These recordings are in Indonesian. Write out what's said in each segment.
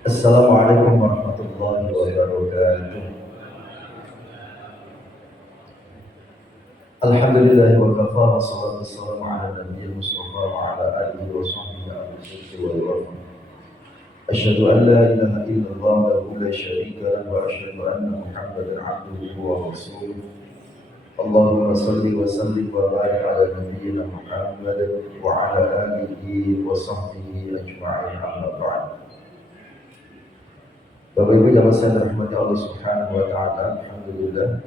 Assalamualaikum warahmatullahi wabarakatuh. Alhamdulillah wa kafa wa salatu wassalamu ala nabiyil mustafa wa ala alihi wa sahbihi ahli syukri wal wafa. Asyhadu an la ilaha illallah wa la syarika lahu wa asyhadu anna Muhammadan abduhu wa rasuluh. Allahumma salli wa sallim wa barik ala nabiyyina Muhammad wa ala alihi wa sahbihi ajma'in amma ba'd. Bapak Ibu jamaah sekalian dirahmati Allah Subhanahu wa taala, alhamdulillah.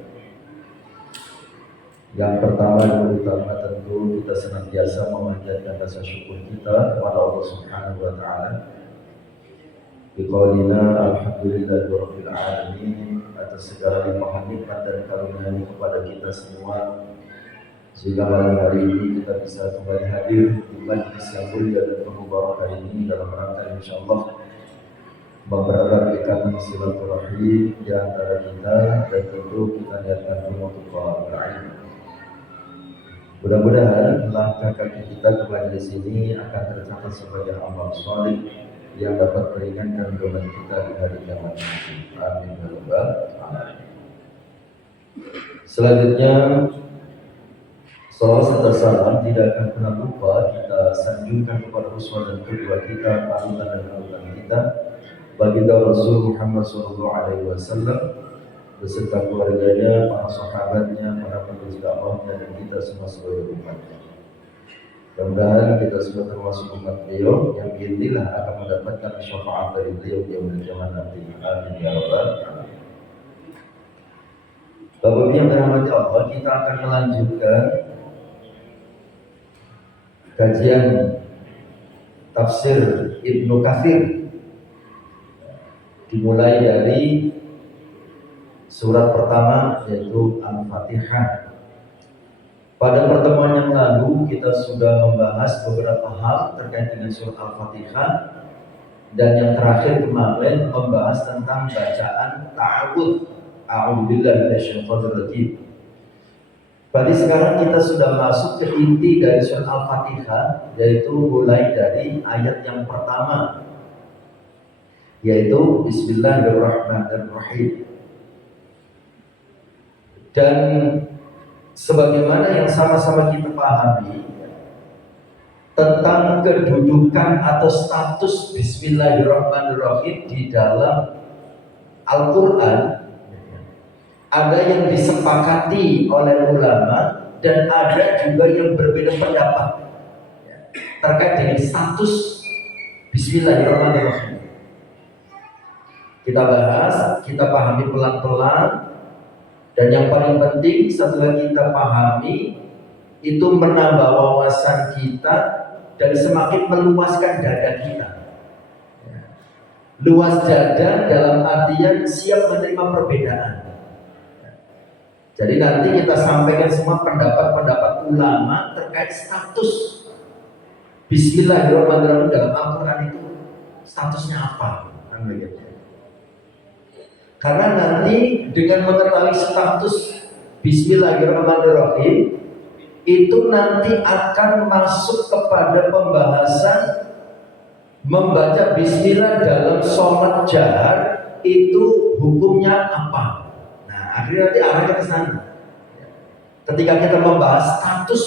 Yang pertama dan utama tentu kita senantiasa memanjatkan rasa syukur kita kepada Allah Subhanahu wa taala. Biqaulina alhamdulillahirabbil alamin atas segala limpahan nikmat dan karunia kepada kita semua, sehingga malam hari ini kita bisa kembali hadir di majlis yang mulia dan penuh barokah ini dalam rangka insyaallah mempererat ikatan silaturahim di antara kita, dan tentu kita niatkan untuk berilmu. Mudah-mudahan langkah kaki kita ke majelis ini akan tercatat sebagai amal saleh yang dapat meringankan beban kita di hari kiamat nanti. Amin ya rabbal alamin. Selanjutnya, salawat serta salam tidak akan pernah lupa kita sanjungkan kepada uswah dan kedua kita, panutan dan panutan kita, baginda Rasul Muhammad SAW beserta keluarganya, para sahabatnya, para penulis dakwahnya, dan kita semua sebagai umatnya. Mudah-mudahan kita semua termasuk umat beliau yang biidznillah akan mendapatkan syafaat dari beliau di yaumil qiyamah nanti. Amin ya rabbal alamin. Bapak yang dirahmati Allah, kita akan melanjutkan kajian tafsir Ibnu Katsir, dimulai dari surat pertama yaitu Al-Fatihah. Pada pertemuan yang lalu kita sudah membahas beberapa hal terkait dengan surat Al-Fatihah, dan yang terakhir kemarin membahas tentang bacaan ta'awudz, a'udzubillahi minasyaitonir rajim. Berarti sekarang kita sudah masuk ke inti dari surat Al-Fatihah, yaitu mulai dari ayat yang pertama, yaitu Bismillahirrahmanirrahim. Dan sebagaimana yang sama-sama kita pahami tentang kedudukan atau status Bismillahirrahmanirrahim di dalam Al-Quran, ada yang disepakati oleh ulama dan ada juga yang berbeda pendapat terkait dengan status Bismillahirrahmanirrahim. Kita bahas, kita pahami pelan-pelan. Dan yang paling penting setelah kita pahami, itu menambah wawasan kita dan semakin meluaskan dada kita. Luas dada dalam artian siap menerima perbedaan. Jadi nanti kita sampaikan semua pendapat-pendapat ulama terkait status Bismillahirrahmanirrahim dalam Al-Quran itu statusnya apa? Karena nanti dengan mengetahui status Bismillahirrahmanirrahim, itu nanti akan masuk kepada pembahasan membaca Bismillah dalam sholat jahar itu hukumnya apa. Nah, akhirnya nanti arahnya ke sana. Ketika kita membahas status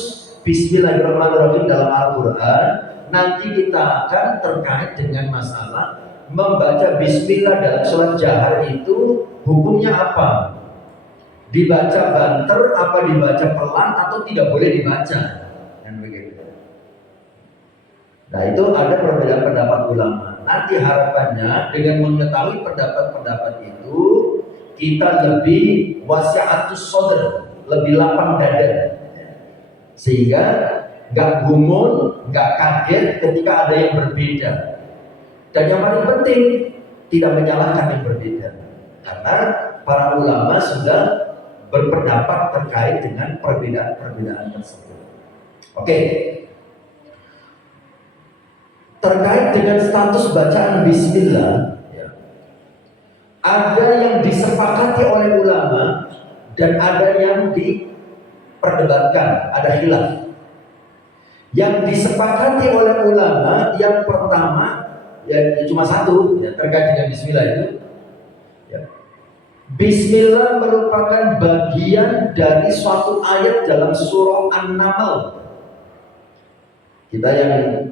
Bismillahirrahmanirrahim dalam Al-Quran, nanti kita akan terkait dengan masalah membaca Bismillah dalam sholat jahar itu hukumnya apa? Dibaca banter, apa dibaca pelan, atau tidak boleh dibaca? Kan begitu. Nah, itu ada perbedaan pendapat ulama. Nanti harapannya dengan mengetahui pendapat-pendapat itu, kita lebih wasi'atus sodr, lebih lapang dada, sehingga nggak gumun, nggak kaget ketika ada yang berbeda. Dan yang paling penting, tidak menyalahkan yang berbeda, karena para ulama sudah berpendapat terkait dengan perbedaan-perbedaan tersebut. Oke. Terkait dengan status bacaan Bismillah, ya, ada yang disepakati oleh ulama dan ada yang diperdebatkan, ada khilaf. Yang disepakati oleh ulama yang pertama, ya cuma satu ya, terkait dengan bismillah itu. Ya. Bismillah merupakan bagian dari suatu ayat dalam surah An-Naml. Kita yang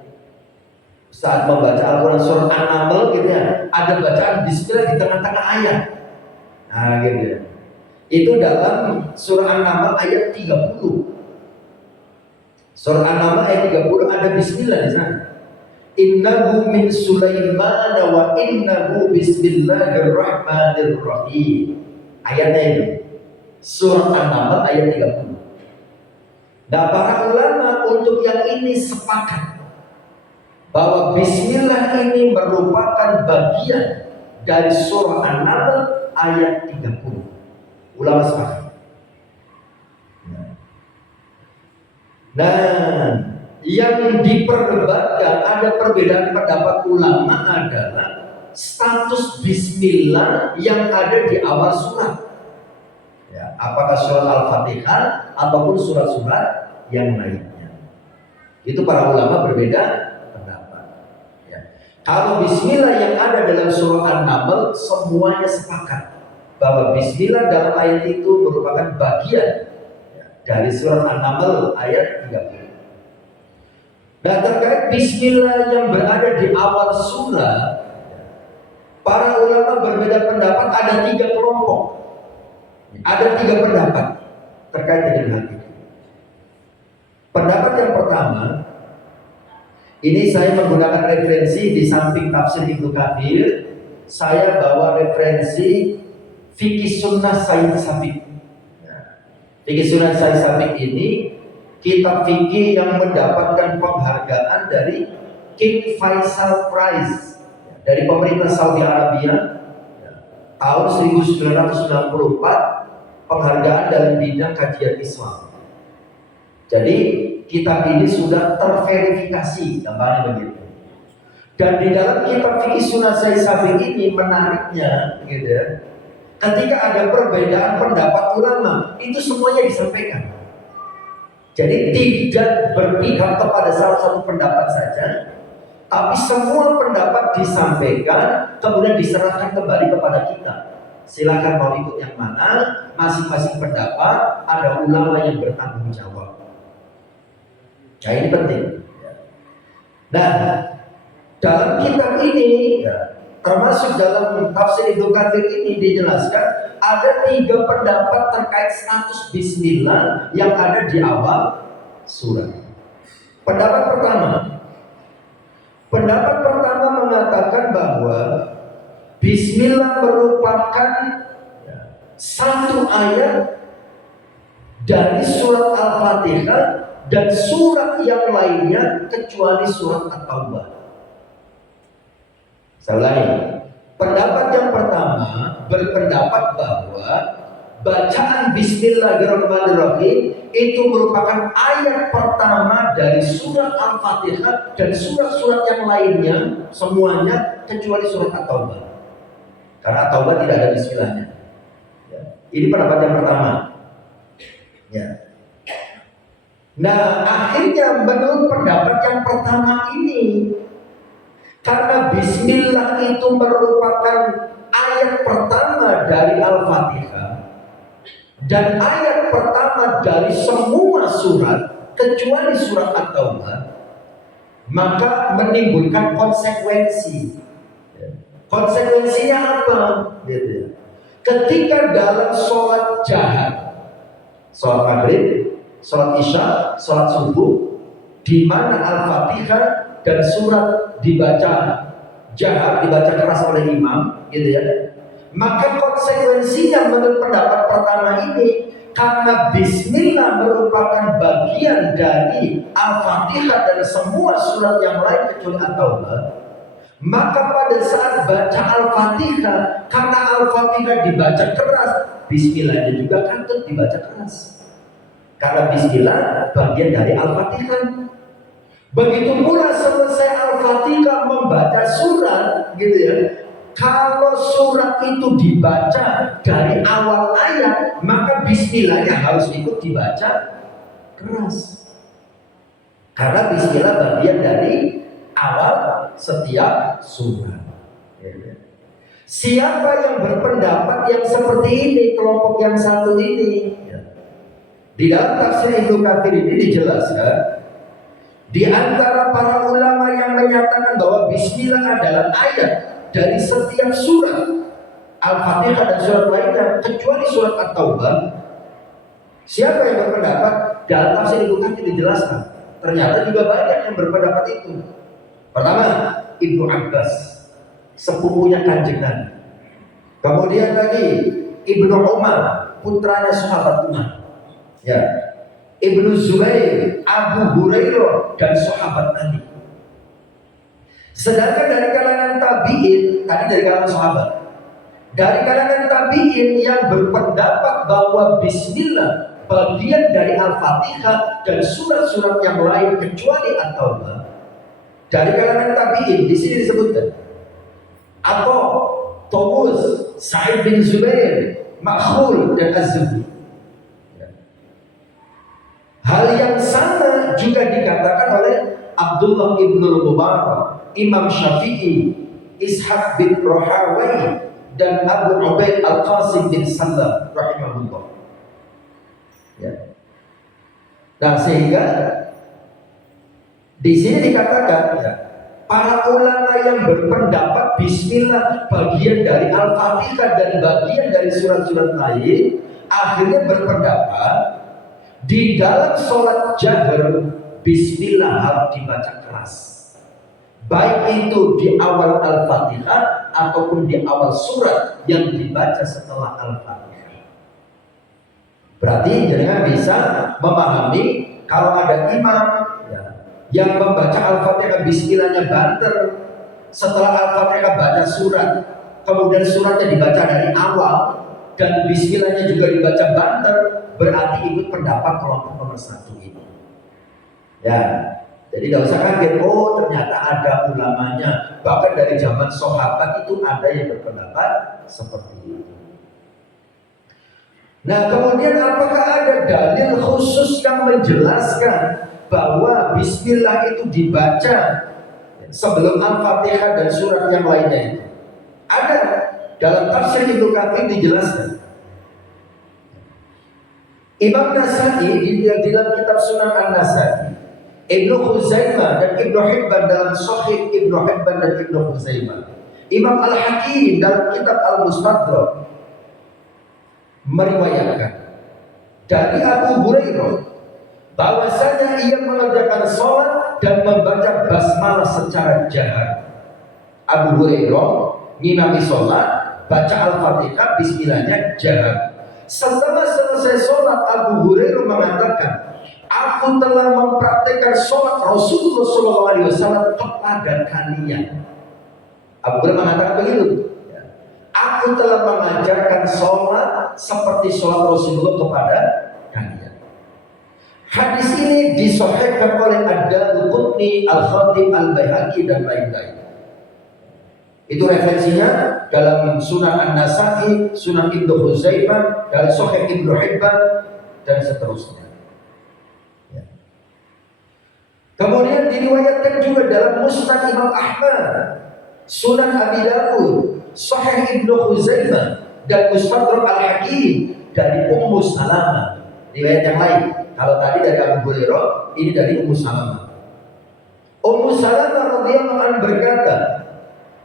saat membaca Al-Quran surah An-Naml gitu ya, ada bacaan bismillah di tengah-tengah ayat. Nah gitu ya. Itu dalam surah An-Naml ayat 30. Surah An-Naml ayat 30 ada bismillah di sana. Innahu min Sulaiman wa innahu bismillahirrahmanirrahim. Ayatnya ini surah An-Naml ayat 30. Nah para ulama untuk yang ini sepakat bahwa bismillah ini merupakan bagian dari surah An-Naml ayat 30. Ulama sepakat. Nah yang diperdebatkan, ada perbedaan pendapat ulama adalah status bismillah yang ada di awal surat. Ya, apakah surat Al-Fatihah ataupun surat-surat yang lainnya. Itu para ulama berbeda pendapat. Ya. Kalau bismillah yang ada dalam surah An-Naml semuanya sepakat bahwa bismillah dalam ayat itu merupakan bagian dari surat An-Naml ayat 30. Nah terkait bismillah yang berada di awal surah, para ulama berbeda pendapat, ada 3 kelompok. Ada 3 pendapat terkait dengan hal itu. Pendapat yang pertama, ini saya menggunakan referensi di samping tafsir Ibnu Katsir, saya bawa referensi Fikih Sunnah Sayyid Sabiq. Fikih Sunnah Sayyid Sabiq ini kitab fikih yang mendapatkan penghargaan dari King Faisal Prize dari pemerintah Saudi Arabia tahun 1994, penghargaan dalam bidang kajian Islam. Jadi kitab ini sudah terverifikasi, gambarnya begitu. Dan di dalam kitab fikih Sunnah Sayyid Sabiq ini menariknya gitu ya, ketika ada perbedaan pendapat ulama, itu semuanya disampaikan. Jadi tidak berpihak kepada salah satu pendapat saja, tapi semua pendapat disampaikan, kemudian diserahkan kembali kepada kita. Silakan mau ikut yang mana, masing-masing pendapat ada ulama yang bertanggung jawab. Nah ini penting. Nah dalam kitab ini, termasuk dalam tafsir Ibnu Katsir ini dijelaskan ada 3 pendapat terkait status bismillah yang ada di awal surat. Pendapat pertama mengatakan bahwa bismillah merupakan satu ayat dari surat Al-Fatihah dan surat yang lainnya kecuali surat At-Taubah. Saya ulangi. Pendapat yang pertama berpendapat bahwa bacaan Bismillahirrahmanirrahim itu merupakan ayat pertama dari surat Al-Fatihah dan surat-surat yang lainnya semuanya kecuali surat At-Taubah. Karena At-Taubah tidak ada bismillahnya. Ya. Ini pendapat yang pertama. Ya. Nah, akhirnya menurut pendapat yang pertama ini, karena bismillah itu merupakan ayat pertama dari Al-Fatihah dan ayat pertama dari semua surat kecuali surat At-Taubah, maka menimbulkan konsekuensi. Konsekuensinya apa? Ketika dalam sholat jahat, sholat maghrib, sholat isya, sholat subuh, di mana Al-Fatihah dan surat dibaca jahat, dibaca keras oleh imam, gitu ya. Maka konsekuensinya menurut pendapat pertama ini, karena bismillah merupakan bagian dari Al-Fatihah dan semua surat yang lain kecuali At-Taubah, maka pada saat baca Al-Fatihah, karena Al-Fatihah dibaca keras, bismillahnya juga patut dibaca keras. Karena bismillah bagian dari Al-Fatihah. Begitu pula selesai Al-Fatihah membaca surat, gitu ya. Kalau surat itu dibaca dari awal ayat, maka bismillahnya harus ikut dibaca keras. Karena bismillah bagian dari awal setiap surat. Siapa yang berpendapat yang seperti ini, kelompok yang satu ini? Di dalam tafsir Ibnu Katsir ini dijelaskan, di antara para ulama yang menyatakan bahwa Bismillah adalah ayat dari setiap surat Al-Fatihah dan surat lainnya kecuali surat At-Taubah. Siapa yang berpendapat? Dalam tafsir Ibnu Katsir dijelaskan, ternyata juga banyak yang berpendapat itu. Pertama, Ibnu Abbas, sepupunya Kanjeng Nabi. Kemudian lagi Ibnu Umar, putranya sahabat Umar. Ya. Ibnu Zubair, Abu Hurairah dan sahabat Nabi. Sedangkan dari kalangan tabi'in, tadi dari kalangan sahabat, dari kalangan tabi'in yang berpendapat bahwa Bismillah bagian dari Al-Fatihah dan surat-surat yang lain kecuali At-Taubah, dari kalangan tabi'in di sini disebutkan atau Tawus, Sa'id bin Zubair, Makhul dan Az-Zuhri. Hal yang sama juga dikatakan oleh Abdullah ibn Mubarak, Imam Syafi'i, Ishaq bin Rahawai dan Abu Ubaid Al-Qasim bin Sallam rahimahullah. Ya. Nah, sehingga di sini dikatakan ya, para ulama yang berpendapat Bismillah bagian dari Al-Fatihah dan bagian dari surat-surat lain akhirnya berpendapat di dalam sholat jahar Bismillah harus dibaca keras, baik itu di awal Al-Fatihah ataupun di awal surat yang dibaca setelah Al-Fatihah. Berarti jangan bisa memahami kalau ada imam ya, yang membaca Al-Fatihah Bismillahnya banter, setelah Al-Fatihah baca surat, kemudian suratnya dibaca dari awal dan Bismillahnya juga dibaca banter, berarti ikut pendapat kelompok nomor satu ini. Ya, jadi tidak usah kaget. Oh, ternyata ada ulamanya. Bahkan dari zaman sahabat itu ada yang berpendapat seperti itu. Nah, kemudian apakah ada dalil khusus yang menjelaskan bahwa Bismillah itu dibaca sebelum Al-Fatihah dan surat yang lainnya itu? Ada. Dalam tafsir Ibnu Katsir dijelaskan. Imam Nasai di dalam kitab Sunan An-Nasai, Ibnu Khuzaimah dan Ibnu Hibban dalam Sahih Ibnu Hibban dan Ibnu Khuzaimah, Imam Al-Hakim dalam kitab Al-Mustadrak meriwayatkan dari Abu Hurairah bahwasanya ia mengerjakan sholat dan membaca basmalah secara jahar. Abu Hurairah ngimami sholat, baca Al-Fatihah Bismillahnya jahar. Setelah selesai sholat, Abu Hurairah mengatakan, aku telah mempraktekkan sholat Rasulullah SAW kepada kalian. Abu Hurairah mengatakan begitu. Aku telah mengajarkan sholat seperti sholat Rasulullah kepada kalian. Hadis ini disahihkan oleh Ad-Daraqutni, Al-Khatib, Al-Baihaqi dan lain-lain. Itu referensinya dalam Sunan An-Nasai, Sunan Ibnu Khuzaimah, dalam Sahih Ibnu Hibban dan seterusnya. Ya. Kemudian diriwayatkan juga dalam Musnad Imam Ahmad, Sunan Abi Dawud, Sahih Ibnu Khuzaimah dan Mustadrak Al-Hakim dari Ummu Salamah. Riwayat yang lain. Kalau tadi dari Abu Hurairah, ini dari Ummu Salamah. Ummu Salamah radhiyallahu anha berkata,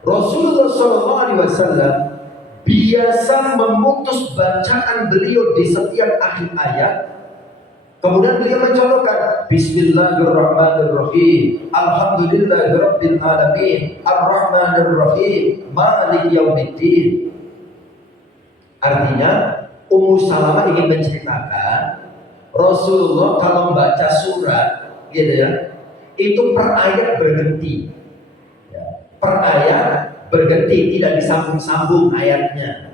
Rasulullah SAW biasa memutus bacaan beliau di setiap akhir ayat. Kemudian beliau mencontohkan Bismillahirrahmanirrahim, Alhamdulillahirabbil alamin, Ar-Rahmanirrahim, Maliki yaumiddin. Artinya Ummu Salamah ingin menceritakan Rasulullah kalau membaca surat, gitu ya, itu per ayat berhenti. Per ayat berhenti, tidak disambung-sambung ayatnya,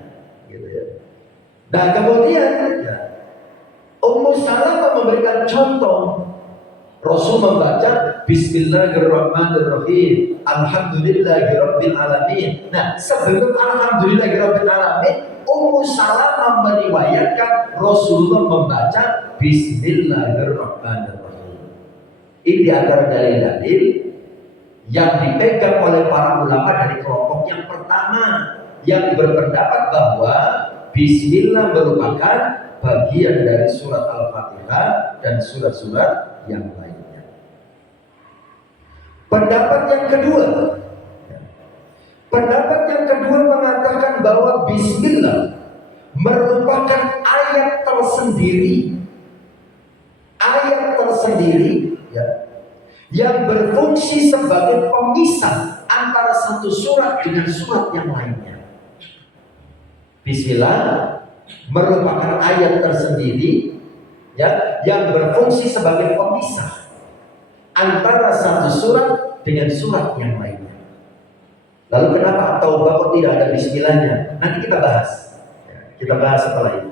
gitu ya. Nah kemudian ya, Ummu Salamah memberikan contoh. Rasul membaca Bismillahirrahmanirrahim, Alhamdulillahirabbil alamin. Nah sebelum Alhamdulillahirabbil alamin, Ummu Salamah meriwayatkan Rasulullah membaca Bismillahirrahmanirrahim. Ini di antara dalil-dalil yang dipegang oleh para ulama dari kelompok yang pertama, yang berpendapat bahwa Bismillah merupakan bagian dari surat Al-Fatihah dan surat-surat yang lainnya. Pendapat yang kedua mengatakan bahwa Bismillah merupakan ayat tersendiri, ya, yang berfungsi sebagai pemisah antara satu surat dengan surat yang lainnya. Bismillah merupakan ayat tersendiri, ya, yang berfungsi sebagai pemisah antara satu surat dengan surat yang lainnya. Lalu kenapa Taubah kok tidak ada Bismillahnya? Nanti kita bahas. Kita bahas setelah itu.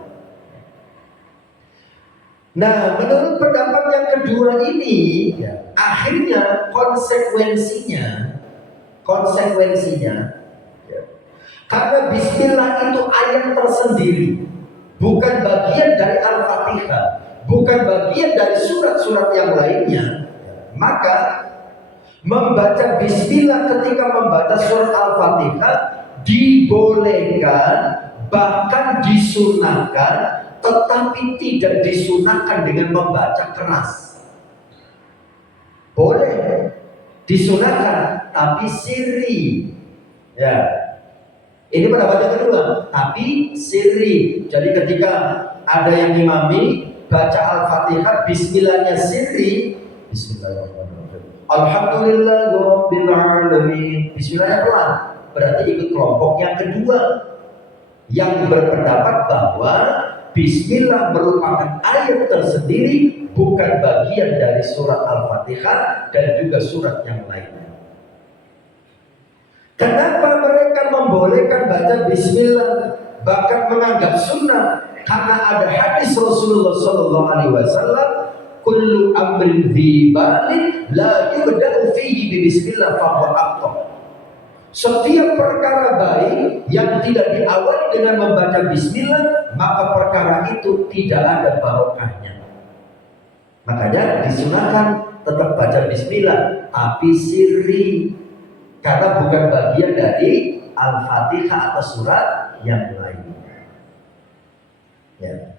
Nah, menurut pendapat yang kedua ini, ya, akhirnya konsekuensinya, ya, karena Bismillah itu ayat tersendiri, bukan bagian dari Al-Fatihah, bukan bagian dari surat-surat yang lainnya, maka membaca Bismillah ketika membaca surat Al-Fatihah dibolehkan, bahkan disunahkan, tetapi tidak disunahkan dengan membaca keras. Boleh disunahkan, tapi sirri. Ya, ini pendapat yang kedua. Tapi sirri. Jadi ketika ada yang imami baca Al-Fatihah, Bismillahnya sirri. Bismillahirrahmanirrahim. Alhamdulillahirabbil alamin. Bismillahnya pelan. Berarti ikut kelompok yang kedua yang berpendapat bahwa Bismillah merupakan ayat tersendiri, bukan bagian dari surat Al-Fatihah dan juga surat yang lainnya. Kenapa mereka membolehkan baca Bismillah, bahkan menganggap sunnah? Karena ada hadis Rasulullah SAW, kullu amrin dhi balin la yubda'u fihi bi bismillah fahuwa afdal. Setiap perkara baik yang tidak diawali dengan membaca Bismillah, maka perkara itu tidak ada barokahnya. Makanya disunahkan tetap baca Bismillah, tapi sirri, karena bukan bagian dari Al-Fatihah atau surat yang lainnya. Ya.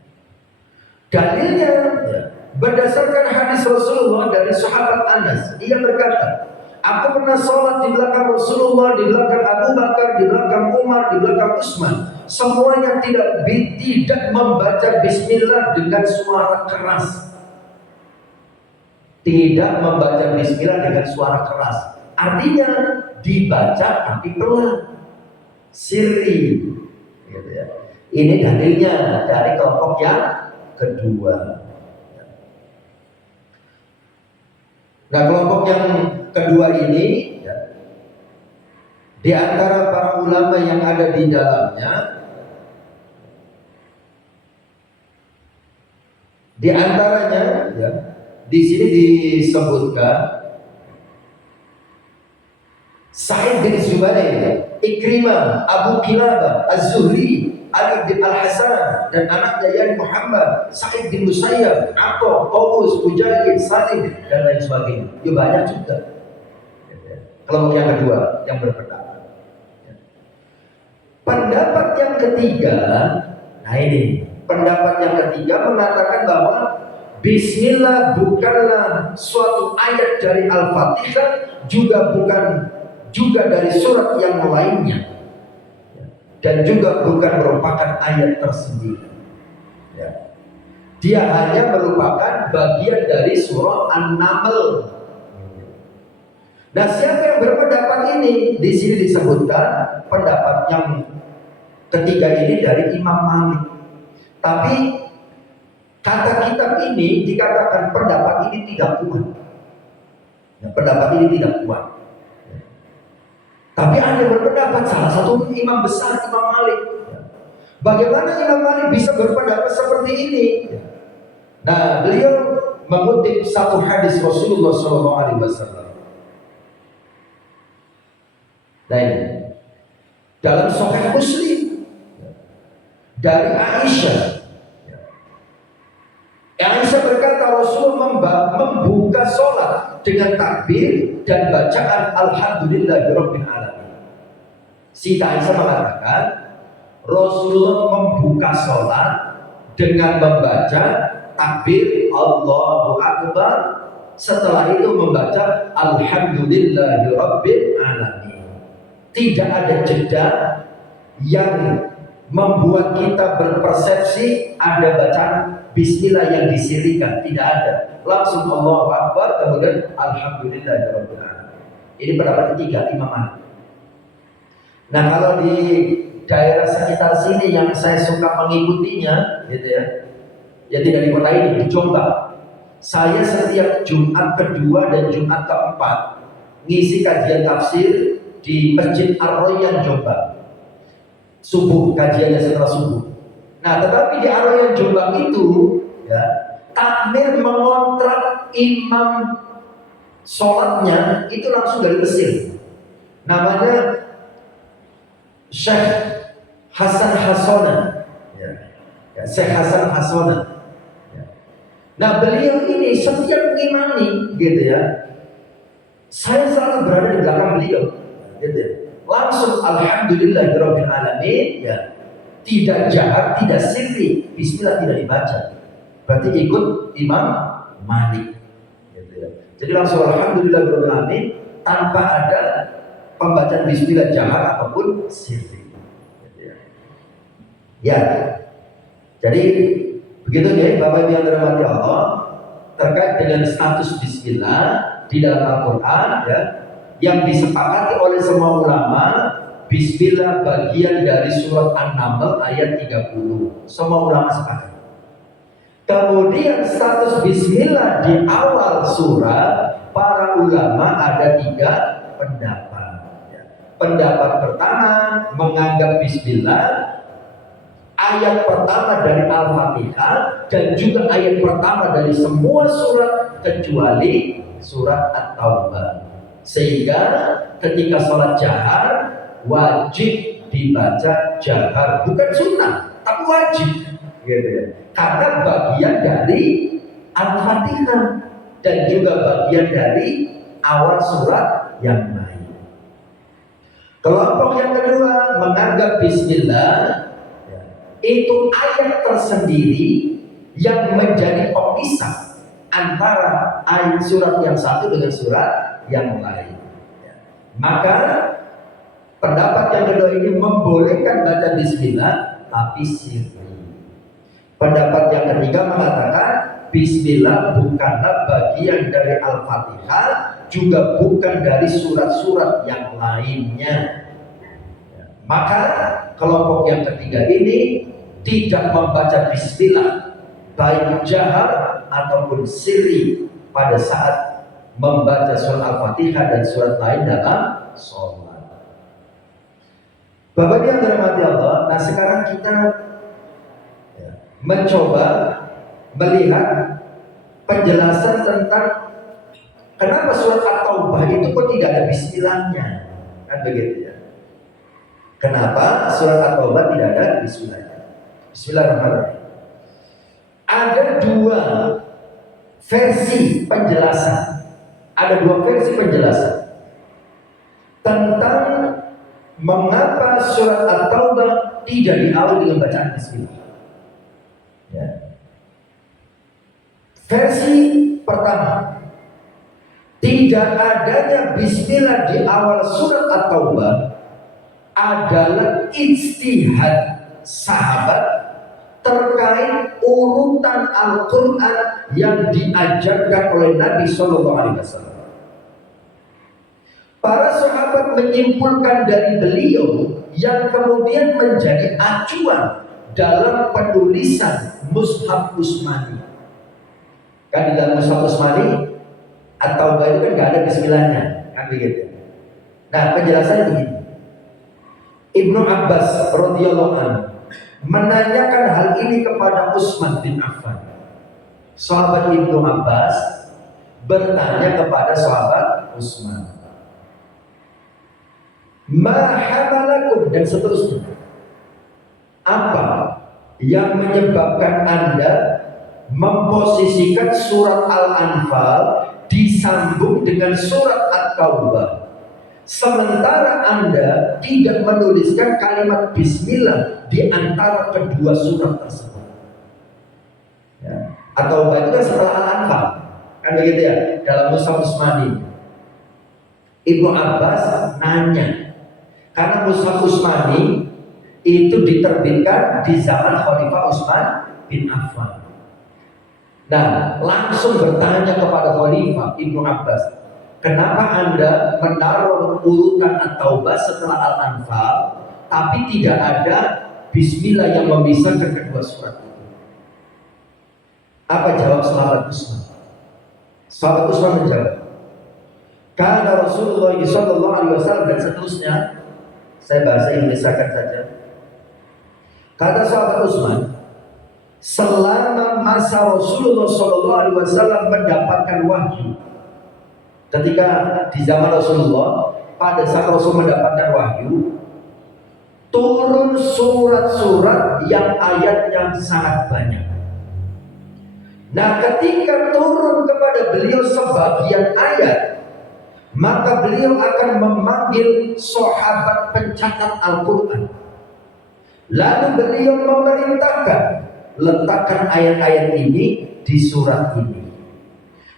Dalilnya, ya, berdasarkan hadis Rasulullah dari sahabat Anas, ia berkata, aku pernah sholat di belakang Rasulullah, di belakang Abu Bakar, di belakang Umar, di belakang Utsman. Semuanya tidak membaca Bismillah dengan suara keras. Tidak membaca Bismillah dengan suara keras. Artinya dibaca tapi pelan, sirri. Gitu ya. Ini dalilnya dari kelompok yang kedua. Nah, kelompok yang kedua ini, ya, di antara para ulama yang ada di dalamnya, di antaranya, ya, di sini disebutkan Sa'id bin Zubair, Ikrimah, Abu Kilabah, Az-Zuhri, Ali bin Al-Hasan, dan anaknya Yan Muhammad, Sa'id bin Musayyab, Atha, Tawus, Mujahid, Salim, dan lain sebagainya. Ya, banyak juga. Kelompok yang kedua yang berpendapat. Pendapat yang ketiga, nah ini, pendapat yang ketiga mengatakan bahwa Bismillah bukanlah suatu ayat dari Al-Fatihah, juga dari surat yang lainnya, dan juga bukan merupakan ayat tersendiri. Ya. Dia hanya merupakan bagian dari surah An-Naml. Nah, siapa yang berpendapat ini? Di sini disebutkan pendapat yang ketiga ini dari Imam Malik. Tapi kata kitab ini dikatakan pendapat ini tidak kuat. Ya, pendapat ini tidak kuat. Tapi ada yang berpendapat, salah satu imam besar, Imam Malik. Bagaimana Imam Malik bisa berpendapat seperti ini? Nah, beliau mengutip satu hadis Rasulullah SAW. Nah, ini dalam Sahih Muslim dari Aisyah. Aisyah berkata Rasul membuka sholat dengan takbir, dan bacaan Alhamdulillahirabbil alamin. Siti Aisyah mengatakan Rasulullah membuka sholat dengan membaca takbir Allahu Akbar, setelah itu membaca Alhamdulillahirabbil alamin. Tidak ada jeda yang membuat kita berpersepsi ada bacaan bismillah yang disirikan, tidak ada. Langsung Allahu Akbar kemudian Alhamdulillahirabbil alamin. Ini pendapat ketiga Imam Malik. Nah, kalau di daerah sekitar sini yang saya suka mengikutinya gitu ya. Ya tidak di kota ini, di Jombang. Saya setiap Jumat kedua dan Jumat keempat ngisi kajian tafsir di Masjid Ar-Royan Jombang. Subuh, kajiannya setelah subuh. Nah, tetapi di Ar-Royan Jombang itu ya, takmir mengontrak imam sholatnya itu langsung dari Mesir. Namanya Syekh Hasan Hasona. Ya, Syekh Hasan Hasona. Nah, beliau ini setiap mengimami gitu ya, saya selalu berada di belakang beliau gitu ya. Langsung Alhamdulillahirabbil alamin ya. Tidak jahar, tidak sirri, bismillah tidak dibaca. Berarti ikut Imam Malik gitu ya. Jadi langsung Alhamdulillahirabbil alamin tanpa ada pembacaan bismillah jahar ataupun sirri gitu ya. Ya. Jadi begitu ya Bapak Ibu yang dirahmati Allah, terkait dengan status bismillah di dalam Al-Quran ya, yang disepakati oleh semua ulama, bismillah bagian dari surat An-Naml ayat 30. Semua ulama sepakat. Kemudian status bismillah di awal surat, para ulama ada 3 pendapat ya. Pendapat pertama menganggap bismillah ayat pertama dari Al-Fatihah dan juga ayat pertama dari semua surat kecuali surat At-Taubah. Sehingga ketika sholat jahar wajib dibaca jahar, bukan sunnah, tapi wajib gitu ya. Karena bagian dari Al-Fatihah dan juga bagian dari awal surat yang lain. Kelompok yang kedua menganggap bismillah itu ayat tersendiri yang menjadi pemisah antara ayat surat yang satu dengan surat yang lain. Maka pendapat yang kedua ini membolehkan baca bismillah tapi sirri. Pendapat yang ketiga mengatakan bismillah bukanlah bagian dari Al-Fatihah, juga bukan dari surat-surat yang lainnya. Maka kelompok yang ketiga ini tidak membaca bismillah baik jahar ataupun sirri pada saat membaca surat Al-Fatihah dan surat lain dalam sholat. Bapak yang dirahmati Allah, nah sekarang kita mencoba melihat penjelasan tentang kenapa surat At-Taubah itu kok tidak ada bismillahnya, kan begitu ya? Kenapa surat At-Taubah tidak ada bismillahnya? Bismillahirrahmanirrahim. Ada 2 versi penjelasan. Ada 2 versi penjelasan tentang mengapa surat At-Taubah tidak diawali dengan bacaan bismillah. Ya. Versi pertama, tidak adanya bismillah di awal surat At-Taubah adalah ijtihad sahabat terkait urutan Al-Quran yang diajarkan oleh Nabi SAW. Para sahabat menyimpulkan dari beliau yang kemudian menjadi acuan dalam penulisan Mushaf Utsmani. Kan di dalam Mushaf Utsmani atau itu kan nggak ada bismillahnya, kan begitu. Nah penjelasannya begini. Ibnu Abbas radhiyallahu anhu menanyakan hal ini kepada Utsman bin Affan. Sahabat Ibnu Abbas bertanya kepada sahabat Utsman, "Ma hamalakum," dan seterusnya. Apa yang menyebabkan Anda memposisikan surat Al-Anfal disambung dengan surat At-Taubah. Sementara Anda tidak menuliskan kalimat Bismillah di antara kedua surat tersebut. Ya. At-Taubah itu kan setelah Al-Anfal, kan begitu ya, dalam Mushaf Utsmani. Ibnu Abbas nanya, karena Mushaf Utsmani itu diterbitkan di zaman Khalifah Utsman bin Affan. Nah, langsung bertanya kepada Khalifah Ibnu Abbas, kenapa Anda menaruh urutan At-Taubah setelah Al-Anfal, tapi tidak ada Bismillah yang memisahkan kedua surat itu? Apa jawab sahabat Utsman? Sahabat Utsman menjawab, karena Rasulullah SAW dan seterusnya. Saya bahasa Indonesiakan saja. Kata sahabat Utsman, selama masa Rasulullah SAW mendapatkan wahyu, ketika di zaman Rasulullah, pada saat Rasul mendapatkan wahyu, turun surat-surat yang ayatnya sangat banyak. Nah, ketika turun kepada beliau sebagian ayat, maka beliau akan memanggil sahabat pencatat Al-Quran. Lalu beliau memerintahkan, letakkan ayat-ayat ini di surat ini.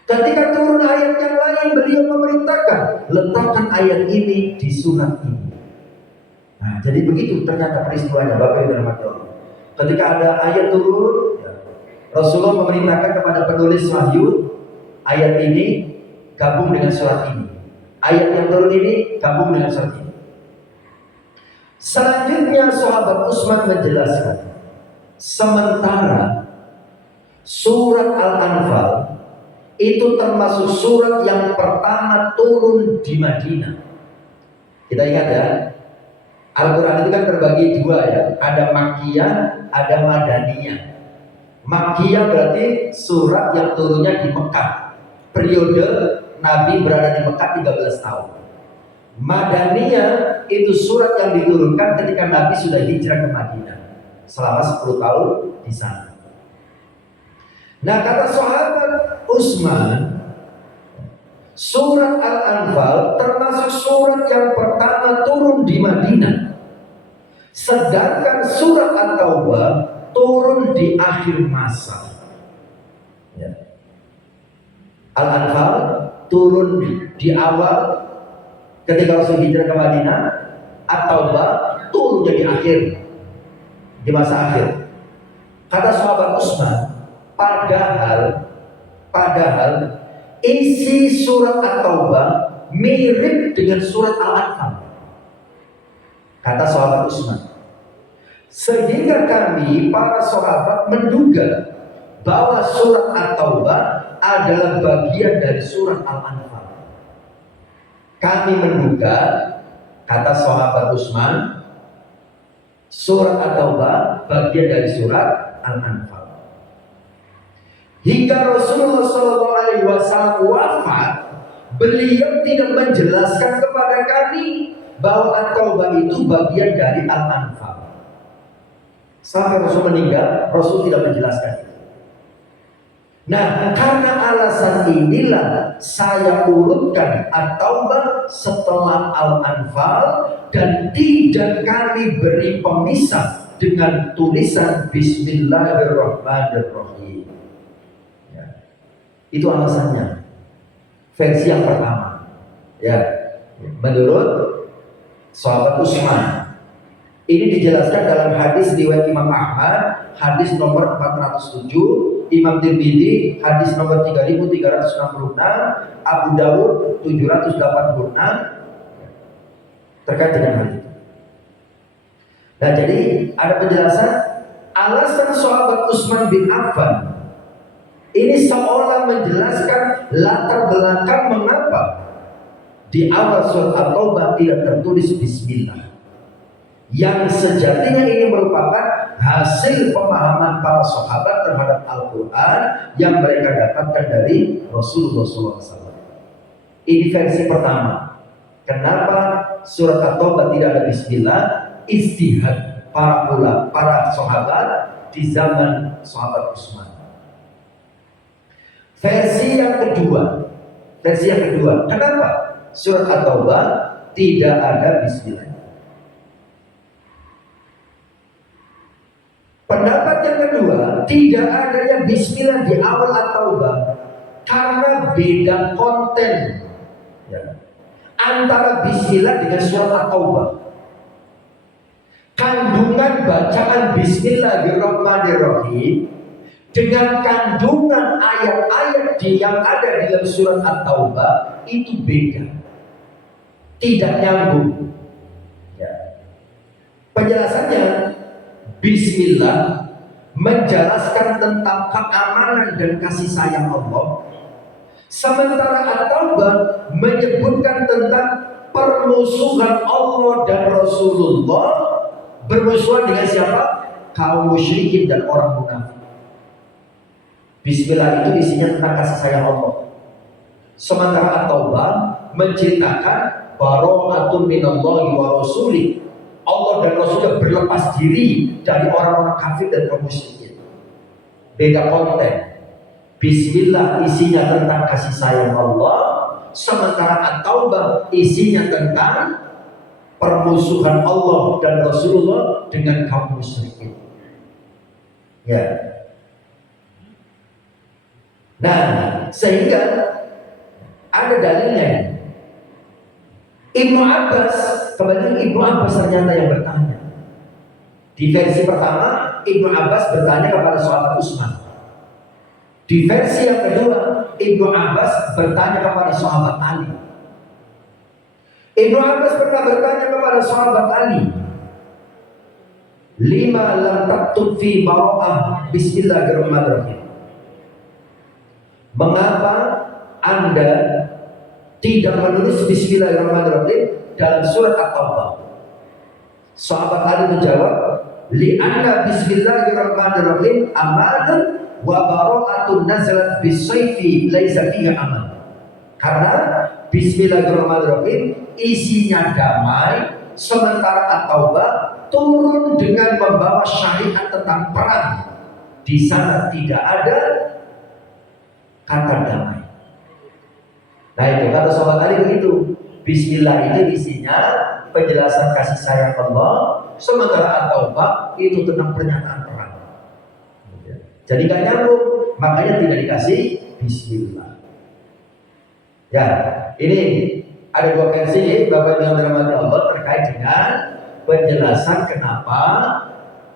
Ketika turun ayat yang lain, beliau memerintahkan, letakkan ayat ini di surat ini. Nah, jadi begitu ternyata peristiwanya, Bapak Ibu dan Allah. Ketika ada ayat turun, Rasulullah memerintahkan kepada penulis wahyu, ayat ini gabung dengan surat ini. Ayat yang turun ini gabung dengan surat ini. Selanjutnya sahabat Utsman menjelaskan, sementara surat Al-Anfal itu termasuk surat yang pertama turun di Madinah. Kita ingat ya, Al-Quran itu kan terbagi dua ya, ada Makkiyah, ada Madaniyah. Makkiyah berarti surat yang turunnya di Mekah. Periode Nabi berada di Mekah 13 tahun. Madaniyah itu surat yang diturunkan ketika Nabi sudah hijrah ke Madinah selama 10 tahun di sana. Nah, kata sahabat Utsman, surat Al-Anfal termasuk surat yang pertama turun di Madinah. Sedangkan surat At-Taubah turun di akhir masa. Ya. Al-Anfal turun di awal ketika Rasul hijrah ke Madinah, At-Taubah turun di akhir, di masa akhir. Kata sahabat Utsman, padahal isi surat At-Taubah mirip dengan surat Al-Anfal. Kata sahabat Utsman, sehingga kami para sahabat menduga bahwa surat At-Taubah adalah bagian dari surat Al-Anfal. Kami menduga, kata sahabat Utsman, surat At-Taubah bagian dari surat Al-Anfal. Hingga Rasulullah SAW wafat, beliau tidak menjelaskan kepada kami bahwa At-Taubah itu bagian dari Al-Anfal. Sampai Rasul meninggal, Rasul tidak menjelaskan itu. Nah, karena alasan inilah saya urutkan At-Taubah setelah Al-Anfal dan tidak kami beri pemisah dengan tulisan Bismillahirrahmanirrahim. Ya. Itu alasannya. Versi yang pertama. Ya, menurut sahabat Utsman. Ini dijelaskan dalam hadis riwayat Imam Ahmad, hadis nomor 407, Imam Tirmidzi hadis nomor 3366, Abu Dawud 786 terkait dengan hal itu. Nah, jadi ada penjelasan alasan sahabat Utsman bin Affan ini seolah menjelaskan latar belakang mengapa di awal surat At-Taubah tidak tertulis Bismillah. Yang sejatinya ini merupakan hasil pemahaman para sahabat terhadap Al-Quran yang mereka dapatkan dari Rasulullah SAW. Ini versi pertama. Kenapa surat At-Taubah tidak ada Bismillah? Ijtihad para ulama, para sahabat di zaman sahabat Utsman. Versi yang kedua, Versi yang kedua. Kenapa surat At-Taubah tidak ada bismillah? Pendapat yang kedua, tidak adanya bismillah di awal At-Taubah karena beda konten ya, antara bismillah dengan surat At-Taubah. Kandungan bacaan Bismillahirrahmanirrahim dengan kandungan ayat-ayat yang ada dalam surat At-Taubah itu beda, tidak nyambung ya. Penjelasannya, Bismillah menjelaskan tentang keamanan dan kasih sayang Allah, sementara At-Taubah menyebutkan tentang permusuhan Allah dan Rasulullah. Bermusuhan dengan siapa? Kaum musyrikin dan orang munafik. Bismillah itu isinya tentang kasih sayang Allah, sementara At-Taubah menceritakan bara'atun minallahi wa rasulih, Allah dan Rasulnya berlepas diri dari orang-orang kafir dan kaum musyrikin. Beda konten. Bismillah isinya tentang kasih sayang Allah, sementara At-Taubah isinya tentang permusuhan Allah dan Rasulullah dengan kaum musyrikin. Ya. Nah, sehingga ada dalilnya. Ibnu Abbas, kemudian Ibnu Abbas ternyata yang bertanya. Di versi pertama, Ibnu Abbas bertanya kepada sahabat Utsman. Di versi yang kedua, Ibnu Abbas bertanya kepada sahabat Ali. Ibnu Abbas pernah bertanya kepada sahabat Ali, lima lam taktub fi bara'ah bismillahirrahmanirrahim. Mengapa Anda tidak menulis bismillahirrahmanirrahim dalam surat At-Taubah? Sahabat Ali menjawab, li'anna bismillahirrahmanirrahim amanun wa bara'atun nazalat bisayfi laisa fiha aman. Karena bismillahirrahmanirrahim isinya damai, sementara At-Taubah turun dengan membawa syariat tentang perang. Di sana tidak ada kata damai. Nah itu kata sahabat Ali begitu. Bismillah itu isinya penjelasan kasih sayang Allah, sementara At-Taubah itu tentang pernyataan perang. Jadi gak nyambung, makanya tidak dikasih Bismillah. Ya, ini ada dua versi Bapak yang dirahmati Allah terkait dengan penjelasan kenapa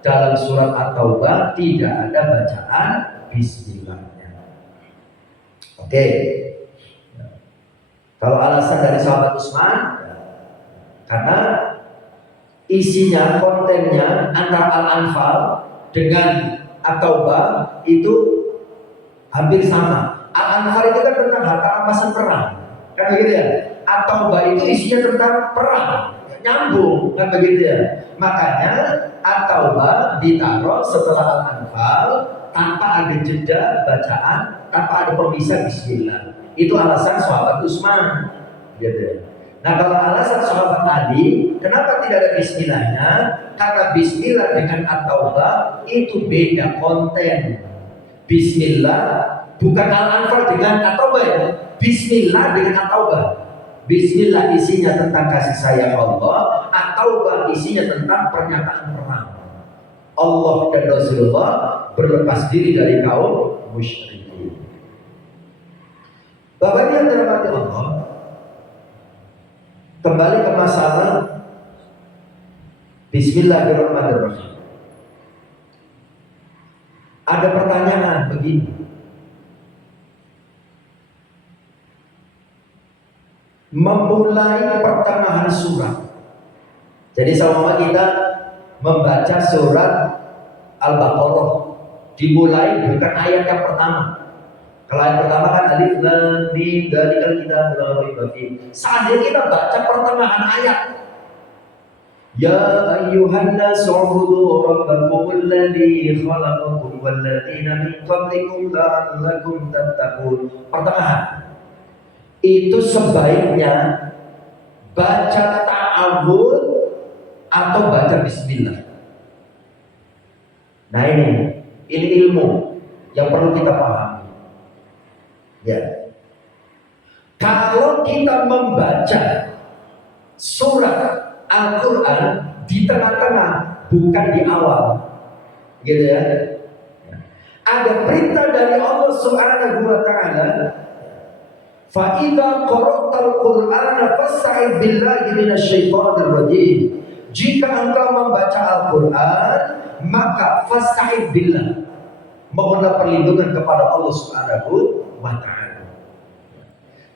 dalam surat At-Taubah tidak ada bacaan Bismillahnya. Oke. Kalau alasan dari sahabat Utsman, karena isinya, kontennya antara Al-Anfal dengan At-Taubah itu hampir sama. Al-Anfal itu kan tentang harta rampasan perang, kan begitu ya. At-Taubah itu isinya tentang perang, nyambung, kan begitu ya. Makanya At-Taubah ditaruh setelah Al-Anfal tanpa ada jeda bacaan, tanpa ada pemisah Bismillah. Itu alasan sahabat Utsman, gitu. Nah kalau alasan sahabat Ali, kenapa tidak ada Bismillahnya? Karena Bismillah dengan At-Taubah itu beda konten. Bismillah bukan Al-Anfal dengan At-Taubah ya. Bismillah dengan At-Taubah. Bismillah isinya tentang kasih sayang Allah, At-Taubah isinya tentang pernyataan perang. Allah dan Rasulullah berlepas diri dari kaum musyrikin. Bapak yang dirahmati Allah, kembali ke masalah Bismillahirrahmanirrahim. Ada pertanyaan begini, memulai pertengahan surat. Jadi sama kita membaca surat Al-Baqarah, dimulai bukan ayat yang pertama. Kalau ayat pertama kan alif lam mim dzalikal kitabul la raiba fiih. Seandainya kita baca pertengahan ayat, ya ayyuhan nasu ubudu rabbakumul ladzi khalaqakum wal ladzina min qablikum la'allakum tattaqun. Pertengahan itu sebaiknya baca ta'awudz atau baca bismillah. Nah ini ilmu yang perlu kita pahami. Ya. Kalau kita membaca surat Al-Quran di tengah-tengah, bukan di awal, gitu ya. Ada perintah dari Allah Subhanahu wa Ta'ala, fa idza qara'tal Qur'ana fasta'id billahi minasyaitonir rajim. Jika engkau membaca Al-Quran, maka fasta'id billah, mohonlah perlindungan kepada Allah Subhanahu wa Ta'ala.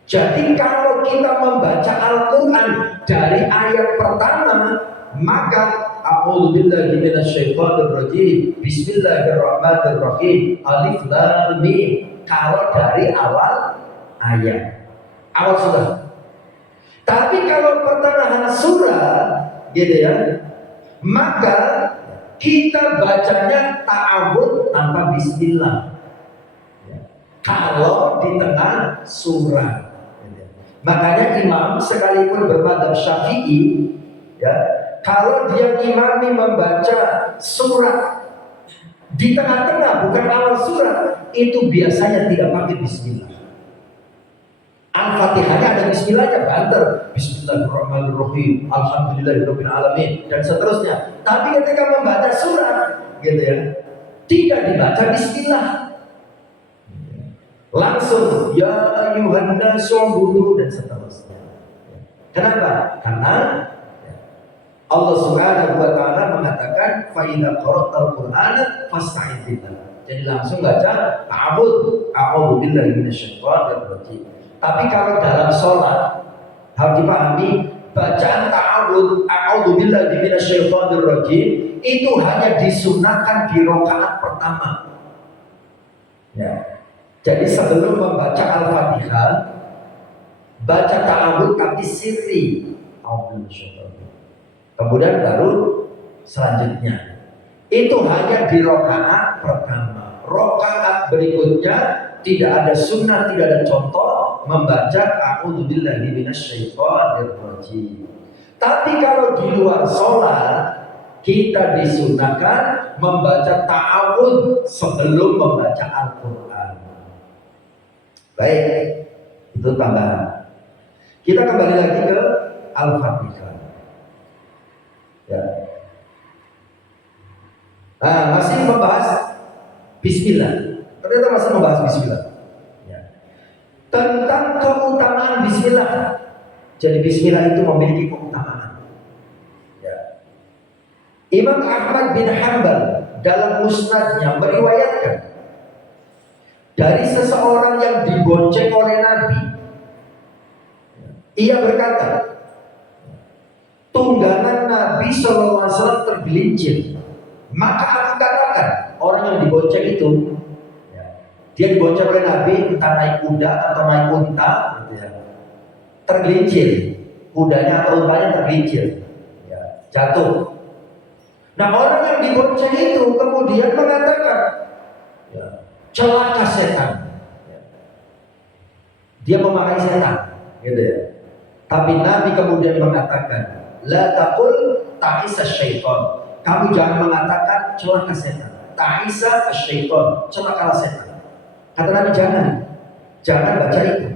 Jadi kalau kita membaca Al-Quran dari ayat pertama, maka a'udzubillahi minasyaitonir rajim, bismillahirrahmanirrahim, alif lam mim. Kalau dari awal ayat, awal surah. Tapi kalau pertengahan surah, gitu ya, maka kita bacanya ta'awud tanpa bismillah. Kalau di tengah surah. Makanya imam sekalipun bermadzhab Syafi'i, ya, kalau dia imami membaca surat di tengah-tengah bukan awal surat, itu biasanya tidak pakai bismillah. Al-Fatihahnya ada bismillahnya, banter bismillahirrahmanirrahim, alhamdulillahirabbil alamin, dan seterusnya. Tapi ketika membaca surat, gitu ya, tidak dibaca bismillah. Langsung ya ayyuhan nasu ubudu dan seterusnya. Kenapa? Karena Allah Subhanahu wa Ta'ala mengatakan fa idza qara'tal Qur'ana fasta'id billah. Jadi langsung baca a'udzu billahi minasyaitonir rajim. Tapi kalau dalam sholat harus dipahami, bacaan a'udzu billahi minasyaitonir rajim itu hanya disunahkan di rakaat pertama. Ya. Jadi sebelum membaca Al-Fatihah, baca ta'awudz tapi sirri. Kemudian baru selanjutnya. Itu hanya di rakaat pertama. Rakaat berikutnya tidak ada sunnah, tidak ada contoh membaca a'udzubillahi minasyaitonir rajim. Tapi kalau di luar sholat, kita disunahkan membaca ta'awudz sebelum membaca Al-Quran. Baik, itu tambahan. Kita kembali lagi ke Al-Fatihah. Ya. Nah, masih membahas Bismillah. Ternyata masih membahas Bismillah. Ya. Tentang keutamaan Bismillah. Jadi Bismillah itu memiliki keutamaan. Ya. Imam Ahmad bin Hanbal dalam musnadnya meriwayatkan dari seseorang yang dibonceng oleh Nabi. Ia berkata, tunggangan Nabi SAW tergelincir. Maka aku katakan, orang yang dibonceng itu, dia dibonceng oleh Nabi, entah naik kuda atau naik unta, tergelincir. Kudanya atau untanya tergelincir, jatuh. Nah, orang yang dibonceng itu kemudian mengatakan, celaka setan. Dia memarahi setan, gitu ya. Tapi Nabi kemudian mengatakan, la taqul ta'isa syaitan. Kamu jangan mengatakan celaka setan. Ta'isa syaitan, celakalah setan. Kata Nabi jangan baca itu.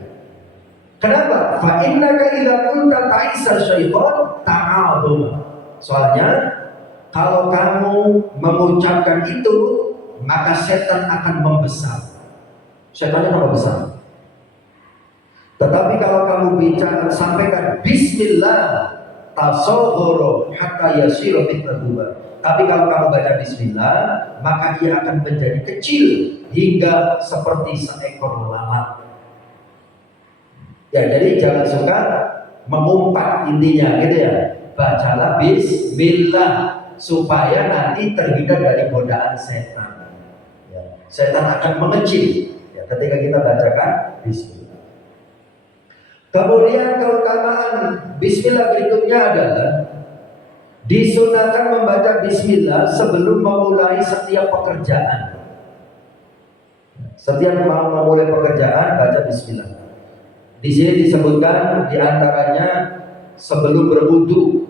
Kenapa? Fa innaka idza qulta ta'isa syaitan ta'aduma. Soalnya kalau kamu mengucapkan itu, maka setan akan membesar. Setannya tambah besar. Tetapi kalau kamu bicara, sampaikan Bismillah, tasoghoro hatta yasiru mitadhuba. Tapi kalau kamu baca Bismillah, maka ia akan menjadi kecil hingga seperti seekor lalat. Ya, jadi jangan suka mengumpat, intinya gitu ya. Bacalah Bismillah supaya nanti terhindar dari godaan setan. Setan akan mengecil ketika kita bacakan Bismillah. Kemudian keutamaan Bismillah berikutnya adalah disunahkan membaca Bismillah sebelum memulai setiap pekerjaan. Setiap mau memulai pekerjaan baca Bismillah. Di sini disebutkan diantaranya sebelum berwudu.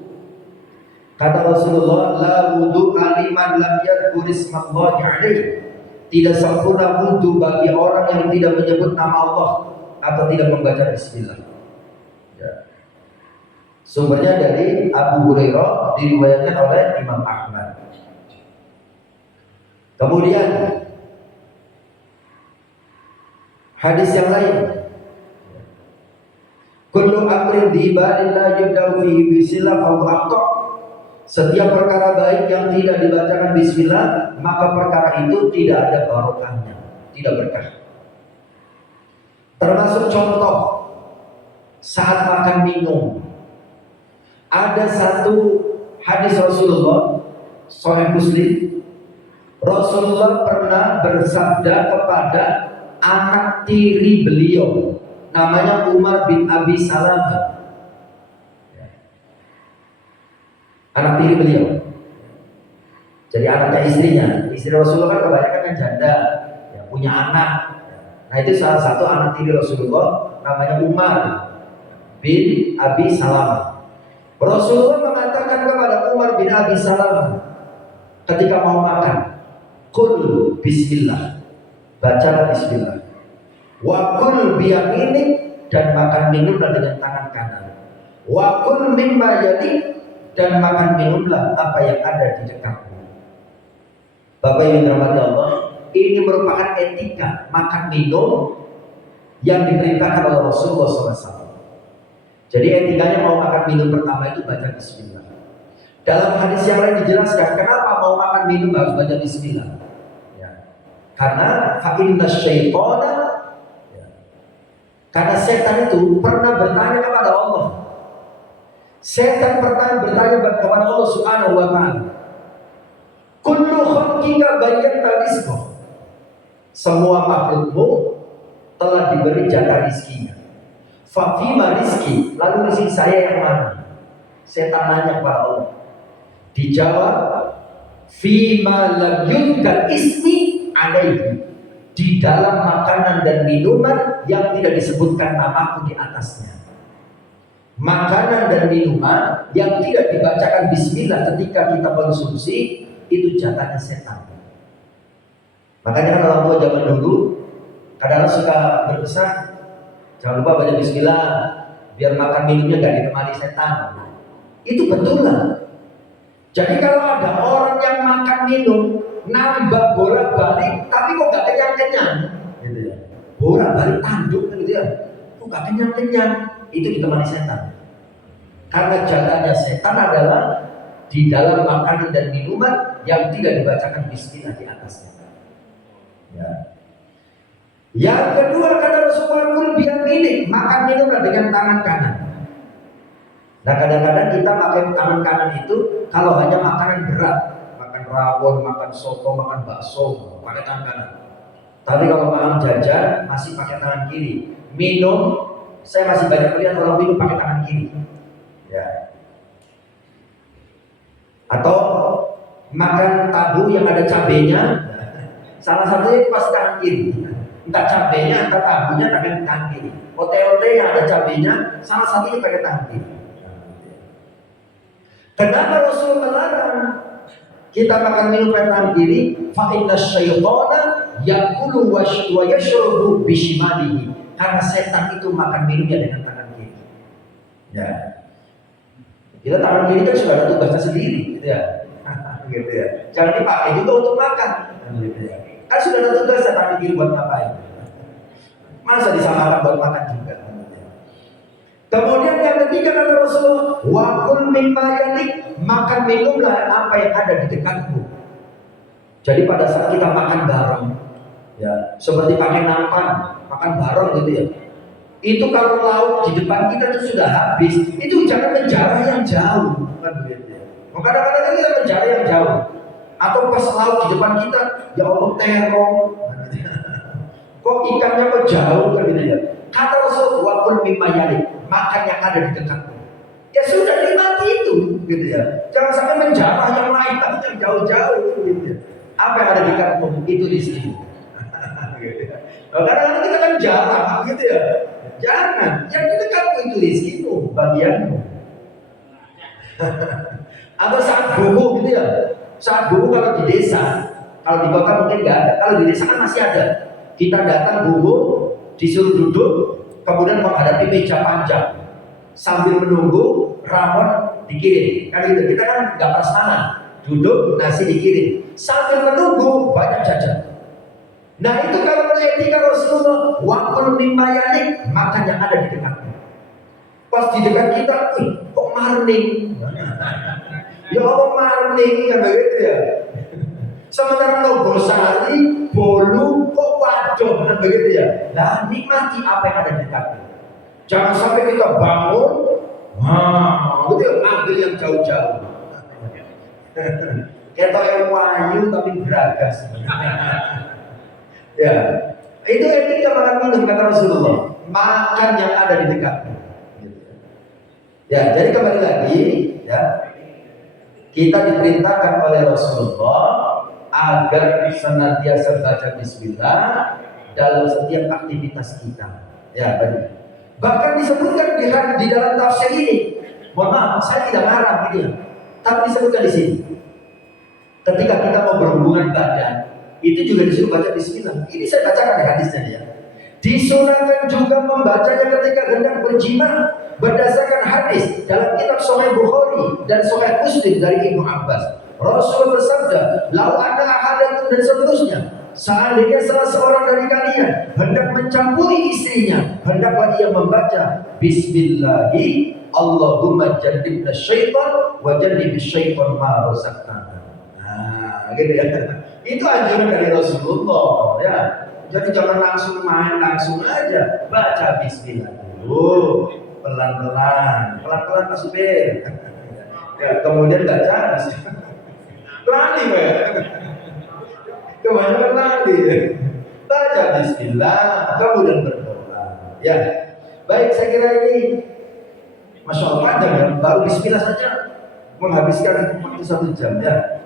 Kata Rasulullah, la wudu aliman lam yadhkur ismallahi alaihi. Tidak sempurna wudu bagi orang yang tidak menyebut nama Allah. atau tidak membaca bismillah. Ya. Sumbernya dari Abu Hurairah, diriwayatkan oleh Imam Ahmad. Kemudian hadis yang lain, kullu amrin dibalin la yubda'u fihi bismillah fa huwa aqta'. Setiap perkara baik yang tidak dibacakan bismillah, maka perkara itu tidak ada barokahnya, tidak berkah. Termasuk contoh saat makan minum. Ada satu hadis Rasulullah, Sahih Muslim. Rasulullah pernah bersabda kepada anak tiri beliau, namanya Umar bin Abi Salamah. Anak tiri beliau. Jadi anaknya istrinya. Istri Rasulullah kan kebanyakan yang janda, yang punya anak. Nah itu salah satu anak tiri Rasulullah, namanya Umar bin Abi Salamah. Rasulullah mengatakan kepada Umar bin Abi Salamah ketika mau makan, qul bismillah, bacalah bismillah. Wa qul biyaminik, dan makan minumlah dengan tangan kanan. Wa qul mimma yalik, dan makan minumlah apa yang ada di dekatmu. Bapak yang dirahmati Allah, ini merupakan etika makan minum yang diperintahkan oleh Rasulullah SAW. Jadi etikanya mau makan minum pertama itu baca bismillah. Dalam hadis yang lain dijelaskan kenapa mau makan minum harus baca bismillah. Ya. Karena fa'inna syaitana, ya. Karena setan itu pernah bertanya kepada Allah. Setan pernah bertanya kepada Allah Subhanahu wa ta'ala, kullu khalqika bayyanta rizqah. Semua makhlukmu telah diberi jatah rizkinya. Fafima rizki, lalu rizki saya yang mana? Setan nanya kepada Allah. Dijawab, fima lam yudhkar ismi alaihi, di dalam makanan dan minuman yang tidak disebutkan namaku di atasnya. Makanan dan minuman yang tidak dibacakan bismillah ketika kita konsumsi, itu jatahnya setan. Makanya kan orang tua zaman dulu kadang-kadang suka berpesan, jangan lupa baca bismillah biar makan minumnya gak ditemani setan. Itu betul lah. Jadi kalau ada orang yang makan minum nambah bolak-balik tapi kok gak kenyang-kenyang gitu ya, bolak-balik tanduk gitu ya, kok gak kenyang-kenyang, itu ditemani setan. Karena jatahnya setan adalah di dalam makanan dan minuman yang tidak dibacakan bismillah di atasnya. Ya. Yang kedua kata Rasulullah, kul biyaminik, makan minumlah dengan tangan kanan. Nah kadang-kadang kita pakai tangan kanan itu kalau hanya makanan berat, makan rawon, makan soto, makan bakso, pakai tangan kanan. Tapi kalau makan jajan masih pakai tangan kiri. Minum, saya masih banyak melihat orang minum pakai tangan kiri. Ya. Atau makan tahu yang ada cabenya, salah satunya pas tangan kiri. Entah cabenya, entah tahunya pakai tangan kiri. Ote-ote yang ada cabenya, salah satunya pakai tangan kiri. Kenapa Rasul melarang kita makan minum pakai tangan kiri? Fa inna syaitana yakulu wa yashrabu bishimalihi. Karena setan itu makan minumnya dengan tangan kiri. Ya. Kita tangan kiri kan sudah ada tugasnya sendiri, gitu ya. Gitu ya. Jangan dipakai juga untuk makan. Gitu ya. Kan sudah ada tugasnya tangan kiri buat ngapain? Masa disamakan buat makan juga? Kemudian yang ketiga kata Rasulullah, wa kul mimma yalik, makan minumlah apa yang ada di dekatmu. Jadi pada saat kita makan bareng, ya seperti pakai nampan, makan bareng gitu ya. Itu kalau lauk di depan kita itu sudah habis, itu jangan menjarah yang jauh, kan begitu ya. Kadang-kadang kita menjarah yang jauh, atau pas lauk di depan kita, ya Allah terong, kok ikannya kok jauh kan gitu ya. Kata Rasul, wa kul mimma yalik, makan yang ada di dekatmu. Ya sudah nikmati itu, gitu ya. Jangan sampai menjarah yang lain, tapi yang jauh-jauh, gitu ya. Apa yang ada di dekatmu itu di sini. Gitu ya. Kadang-kadang kita kan jarang, gitu ya. Jangan, yang di dekatmu itu rizkimu, bagianmu. Atau saat buku, gitu ya. Saat buku kalau di desa, kalau di kota mungkin nggak ada. Kalau di desa kan masih ada. Kita datang buku, disuruh duduk, kemudian menghadapi meja panjang sambil menunggu rawon dikirim. Kan gitu, kita kan nggak prasmanan, duduk nasi dikirim sambil menunggu banyak jajan. Nah itu kalau etika Rasulullah, wakul mimmayalik, makan yang ada di dekatnya. Pas di dekat kita, kok marning? Ya Allah marning kan begitu ya. Sementara Nogosari, Bolu, kok waduh kan begitu ya. Nah nikmati apa yang ada di dekatnya. Jangan sampai kita bangun, gitu ambil yang jauh-jauh. Kita yang wayu tapi beragas. Ya, itu etika makan minum kata Rasulullah. Makan yang ada di dekatnya. Ya, jadi kembali lagi, ya, kita diperintahkan oleh Rasulullah agar senantiasa baca Bismillah dalam setiap aktivitas kita. Ya, baik. Bahkan disebutkan di dalam tafsir ini. Mohon maaf, saya tidak marah gitu ya. Tapi disebutkan di sini. Ketika kita mau berhubungan badan, itu juga disuruh baca Bismillah. Ini saya bacakan di hadisnya ya. Disunahkan juga membacanya ketika hendak berjima berdasarkan hadis dalam kitab Sahih Bukhari dan Sahih Muslim dari Ibnu Abbas. Rasul bersabda, "Lau ada ahadakum," dan seterusnya. Seandainya salah seorang dari kalian hendak mencampuri istrinya, hendaklah ia membaca Bismillahi Allahumma jannibna syaitan wa jannibis syaitan ma razaqtana. Nah, gitu ya. Itu anjuran dari Rasulullah ya. Jadi jangan langsung main, langsung aja baca Bismillah dulu, pelan-pelan Pak Supir. Ya, kemudian baca Bismillah. Lali ya. Kebanyakan lali. Baca Bismillah, kemudian berdoa. Ya, baik saya kira ini, Masya Allah panjang ya. Baru Bismillah saja menghabiskan waktu 1 jam ya.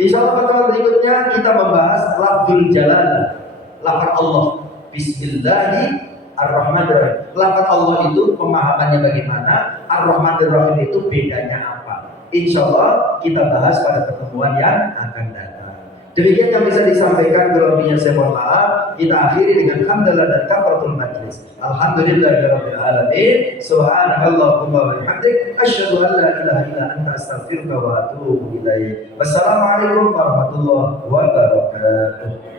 Insya Allah pertemuan berikutnya kita membahas lafzul jalalah, lafaz Allah. Bismillahirrahmanirrahim. Lafaz Allah itu pemahamannya bagaimana, Ar-Rahmanir-Rahim itu bedanya apa. Insya Allah kita bahas pada pertemuan yang akan datang. Demikian yang bisa disampaikan, berlebihnya saya mohon maaf. Kita akhiri dengan hamdalah dan kafaratul majlis. Alhamdulillahirabbil alamin. Subhanakallahumma wa bihamdik asyhadu an la ilaha illa anta astaghfiruka wa atubu ilaik. Wassalamualaikum warahmatullahi wabarakatuh.